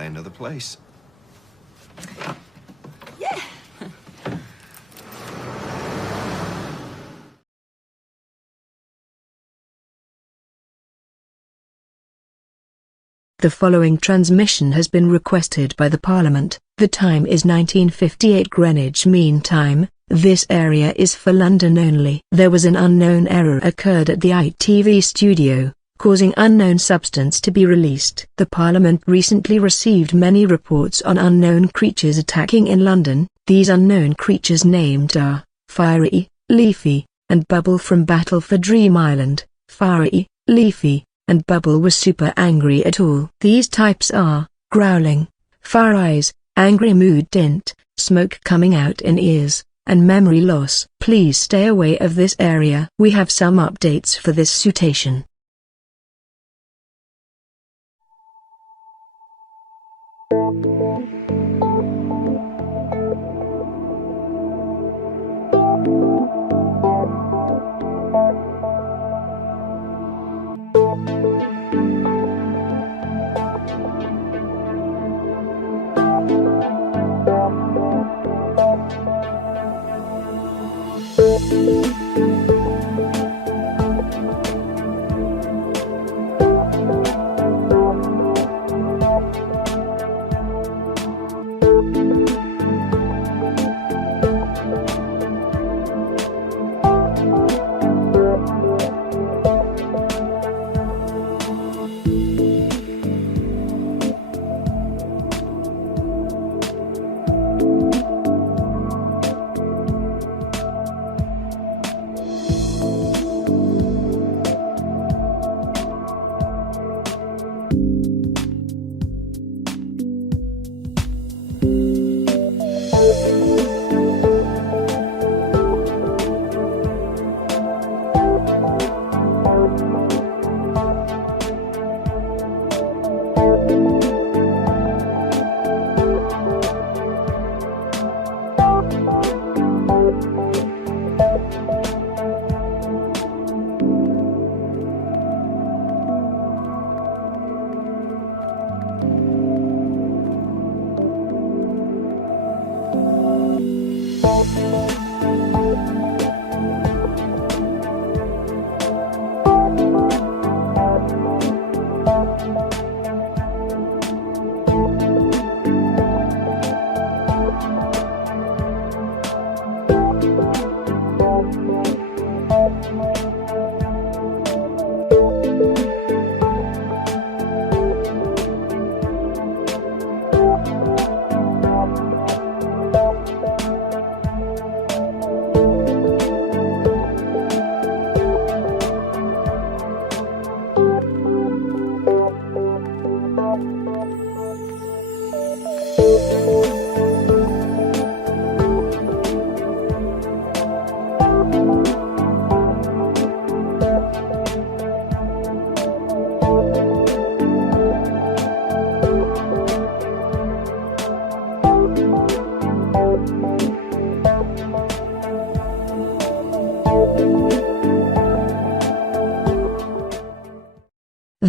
they another place. Yeah. The following transmission has been requested by the Parliament. The time is 1958 Greenwich Mean Time. This area is for London only. There was an unknown error occurred at the ITV studio, causing unknown substance to be released. The Parliament recently received many reports on unknown creatures attacking in London. These unknown creatures named are Fiery, Leafy, and Bubble from Battle for Dream Island. Fiery, Leafy, and Bubble was super angry at all. These types are growling, fire eyes, angry mood tint, smoke coming out in ears, and memory loss. Please stay away of this area. We have some updates for this situation.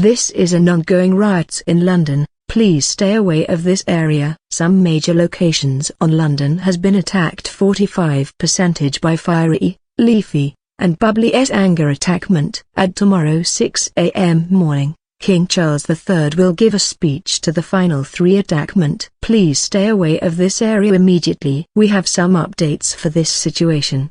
This is an ongoing riots in London. Please stay away of this area. Some major locations on London has been attacked 45% by Fiery, Leafy, and Bubbly's anger attackment. At tomorrow 6 a.m. morning, King Charles III will give a speech to the final 3 attackment. Please stay away of this area immediately. We have some updates for this situation.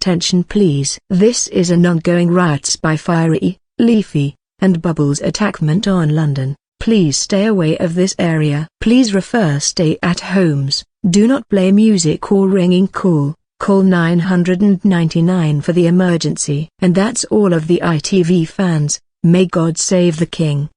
Attention please. This is an ongoing Riots by Fiery, Leafy, and Bubbles attackment on London. Please stay away of this area. Please refer stay at homes. Do not play music or ringing call. Call 999 for the emergency. And that's all of the ITV fans. May God save the King.